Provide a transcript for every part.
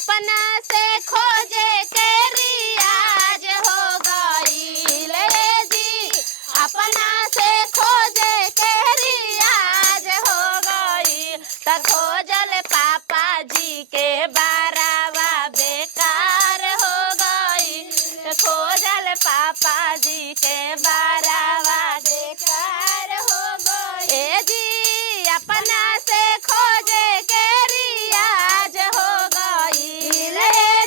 अपना से खोजे के रियाज हो गईल जी, अपना से खोजे के रियाज हो गईल। त खोजल पापा जी के बारावा बेकार हो गईल, खोजल पापा जी के बारावा बेकार हो गईल। ए जी अपना से खोजे के रियाज हो गईल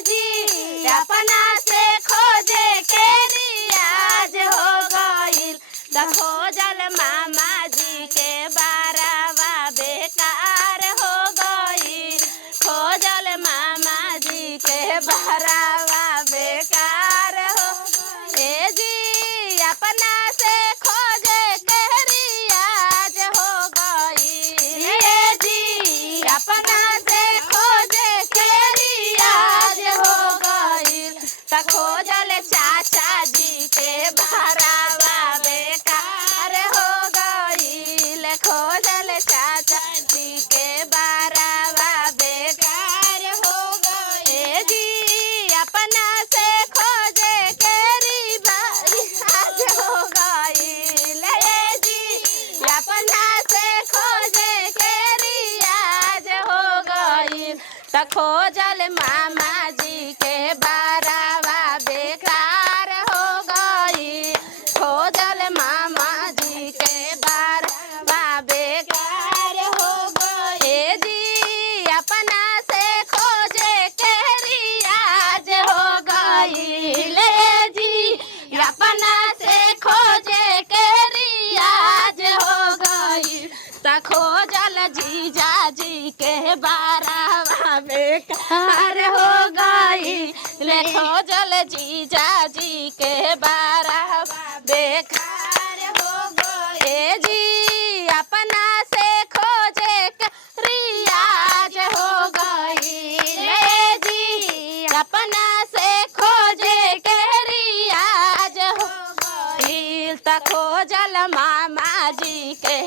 जी, अपना से खोजे के रियाज हो गईल। त खोजल मामा जी के बारावा बेकार हो गईल, खोजल मामा जी के बारावा बेकार हो। ए जी अपना से खोजे के रियाज हो गईल जी, अपना से खोजे के रियाज हो गईल। त खोजल चाचा जी के बारावा बेकार हो गईल, खोजल चाचा जी के बारावा बेकार हो गईल। ए जी अपना से खोजे के रियाज हो गईल जी, अपना से खोजे के रियाज हो गईल। त खोजल मामा जी के बारावा बेकार हो गईल, खोजल मामा जी के बारावा बेकार हो गईल। ए जी अपना से खोजे के रियाज हो गईल जी, अपना से खोजे के रियाज हो गईल। त खोजल जीजा जी के बारावा बेकार हो गईल, खोजल जीजा जी के बारावा बेकार हो गईल। ए जी अपना से खोजे के रियाज हो गईल जी, अपना से खोजे के रियाज हो गईल। त खोजल मामा जी के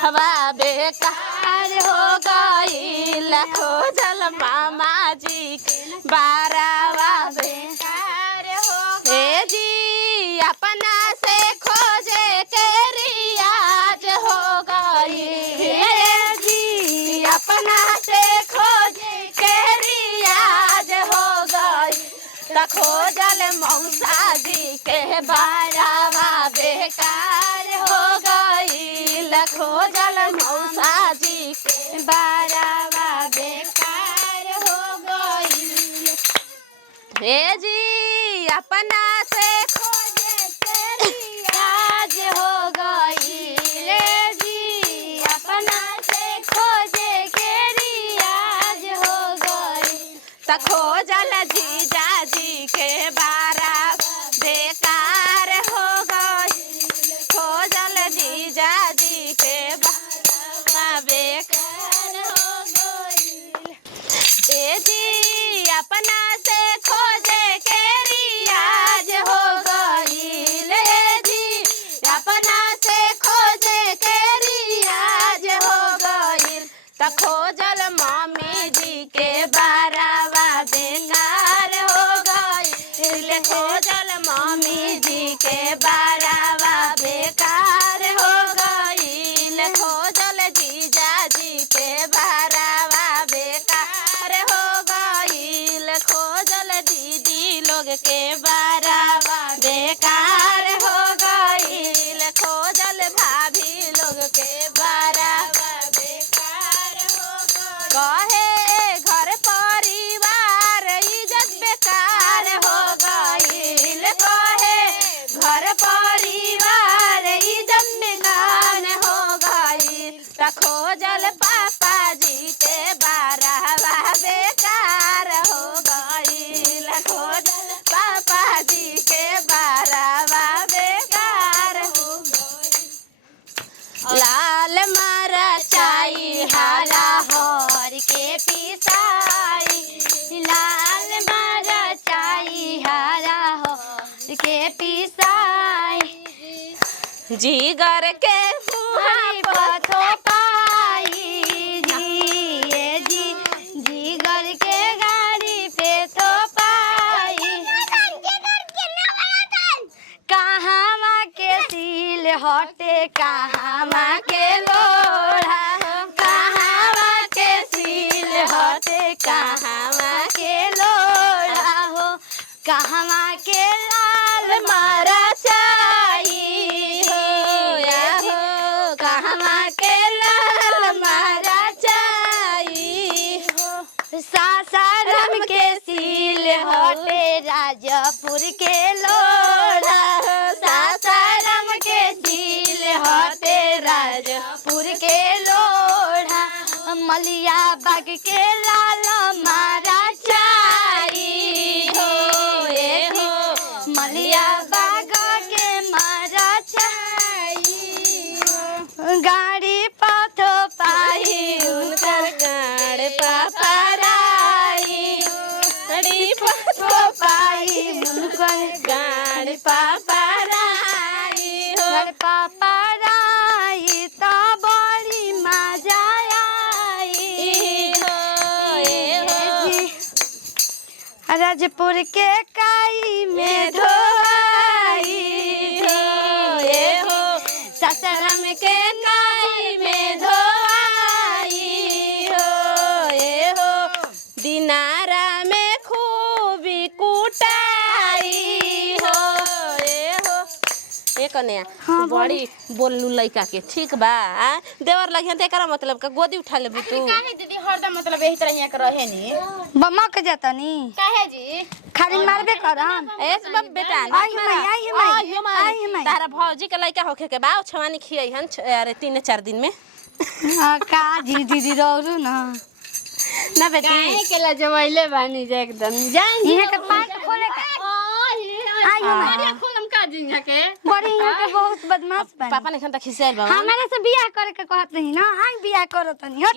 हवा बेकार हो गईल, खोजल मामा जी के बारावा बेकार हो। ए जी अपना से खोजे के रियाज हो गईल जी, अपना से खोजे के रियाज हो गईल। त खोजल मौसा जी के बारावा बेकार हो गईल, खोजल मौसा जी के बारावा बेकार हो गईल। हे जी अपना से खोजे के रियाज हो गईल जी, अपना से खोजे के रियाज हो गईल। त खोजल जीजा जी के बारावा बेकार हो गईल, खोजल जीजा जी के बारावा बेकार हो गईल। ए जी अपना से खोजे के रियाज हो गईल जी, अपना से खोजे के रियाज हो गईल। त खोजल मम्मी जी के बारावा बेकार हो गईल, खोजल मम्मी जी के बारावा बेकार हो गईल, खोजल जीजा जी के बारावा बेकार हो गईल, खोजल दीदी लोग के बारावा बेकार हो गईल, खोजल भाभी लोग के बारावा बेकार हो गईल। कहे घर परिवार इज्जत बेकार हो गईल, कहे घर परिवार इज्जत बेकार हो गईल। त खोजल पापा जी के बारावा बेकार हो गईल, खोजल पापा जी के बारावा बेकार हो गईल। लाल मरचाई हरा हर के पिसाई, लाल मरचाई हरा हर के पिसाई, जिगर के मुँह पथो पाई जी, ये जी जिगर के गाय कहवा के लोढ़ा हो कहवा के सील हटे कहवा के लोढ़ा हो कहवा के लाल मारा चाई हो या हो कहवा के लाल मारा चाई हो सासाराम के सील हटे राजपुर के लोढ़ा हो सासाराम के सील हटे राजपुर के लोढ़ा मलिया बाग के लाल मारा चाई हो ए हो मलिया बाग के मारा चाई हो गाड़ी पाथो पाही उनकर गाड़ पापराई गाड़ी पाथो पाही उनकर गाड़ पापराई गाड़ पापराई तो बड़ी मजा आई हो ए हो राजपुर के काई में धोई हो ए हो सासाराम के काई में धोई हो ए हो दिनारा में खूबी कुटाई हो ए हो ए कन्या बड़ी बोललू लइका के ठीक बा देवर लगिया त एकरा मतलब का गोदी उठा लेबू तू काहे दीदी हरदम मतलब एही तरह यहाँ के रहे नी बमक जतनी काहे जी खाली मारबे करम ए सब बेटा आई मैं तारा भौजी के लइका होखे के बा छवानी खियै हन अरे 3-4 दिन में का जी दीदी रहू ना ना बेटी काहे के ला जमैले बानी जे एकदम जान इहे के पाक खोले का आई मैं खोलम का जी यहाँ के बड़ी यहाँ के बहुत बदमाश बा पापा ने खन त खिसियाल बा हमारे से बियाह करे के कहत नहीं ना आई बियाह करो तनी हट